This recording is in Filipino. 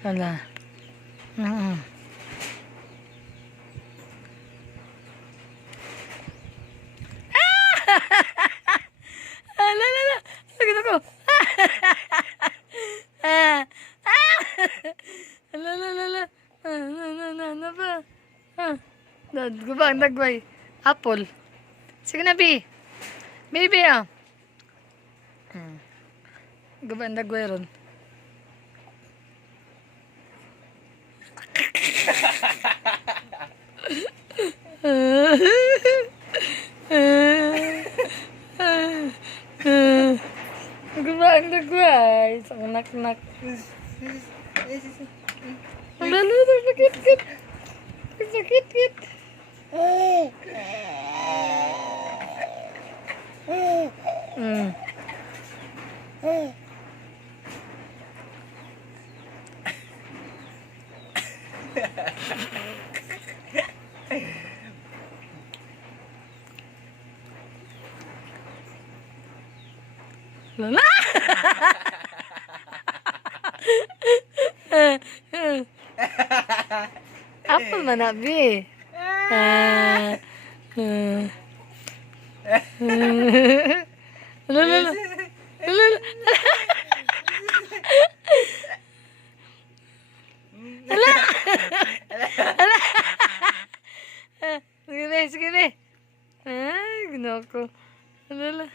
Wala. Ala, ala, ala. Sakit ako. Ah. Ah. Ala, ala, ala, ala. Ano ba? Gubang, nagway. Apple. Sige na, B. Baby, ah. Gubang, nagway ron. Gubang, nagway. Nak-nak. Ang lalo, sakit-kit. Sakit-kit. Lala. Apa man abi? Lala. Lala. Sige be, sige be. Ay, ginoko. Lala.